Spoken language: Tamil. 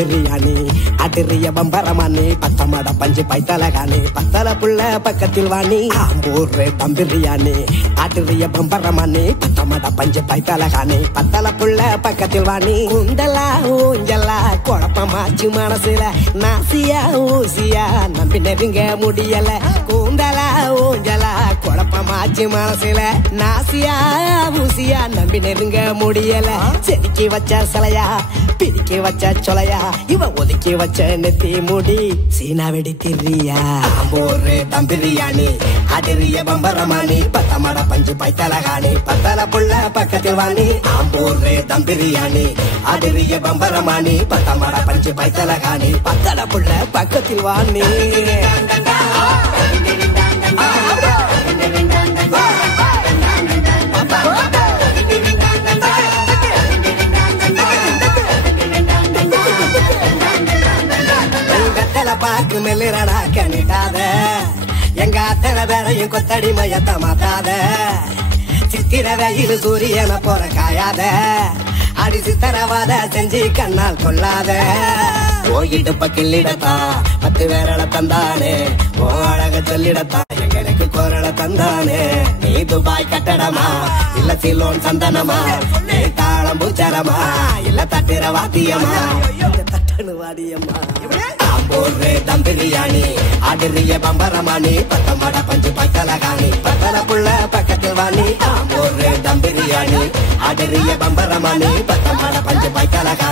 பிரியாணி அதிரிய பம்பரமானி பத்தமட பஞ்சு பைத்தல காணி பத்தல புள்ள பக்கத்தில் வாணி ஆம்பூர் தம் பிரியாணி அதிரிய பம்பரமானி பத்தமட பஞ்சு பைத்தல காணி பத்தல புள்ள பக்கத்தில் வாணி உண்டலா ஊஞ்சலா குழப்பமாச்சு மனசுல நாசியா ஊசியா நம்பி நெருங்க முடியல கூந்தலா ஊஞ்சலா குழப்பமாச்சு மனசுல நாசியா ஊசியா நம்பி நெருங்க முடியல செதுக்கி வச்ச சிலையா பிரிக்கி வச்ச சொலையா இவ ஒதுக்கி வச்ச நெத்தி முடி சீனா வெடி திரியா ஆம்பூர் தம் பிரியாணி அதிரிய பம்பரமானி பத்தமட பஞ்சு பைத்தல காணி பத்தல புள்ள பக்கத்தில் வாணி ஆம்பூர் தம் பிரியாணி அதிரிய பம்பரமானி பத்தமட பஞ்சு பைத்தல காணி பத்தல புள்ள பக்கத்தில் வாணி பாக்கு மெல்லிரடா கணிட்டாத எங்க அத்தனை பேரையும் கொத்தடி மையத்த மாத்தாத சித்திர வெயில் சூரியனை போல காயாத அடி சித்தரவாத செஞ்சு கண்ணால் கொள்ளாத போயிட்டு பக்கில்லிடத்தா 10 பேரள தந்தானே ஓ அழக சொல்லிடத்தா எங்களுக்கு குரல தந்தானே நீ துபாய் கட்டடமா இல்ல சிலோன் சந்தனமா நீ தாளம் பூச்சரமா இல்ல தட்டிர வாத்தியமா தட்டனு வாடியம்மா ஆம்பூர் தம் பிரியாணி அதிரிய பம்பரமானி பத்தமட பஞ்சு பைத்தல காணி பத்தல புள்ள பக்கத்தில் வாணி ஆம்பூர் தம் பிரியாணி அதிரிய பம்பரமானி பத்தமட பஞ்சு பைத்தல காணி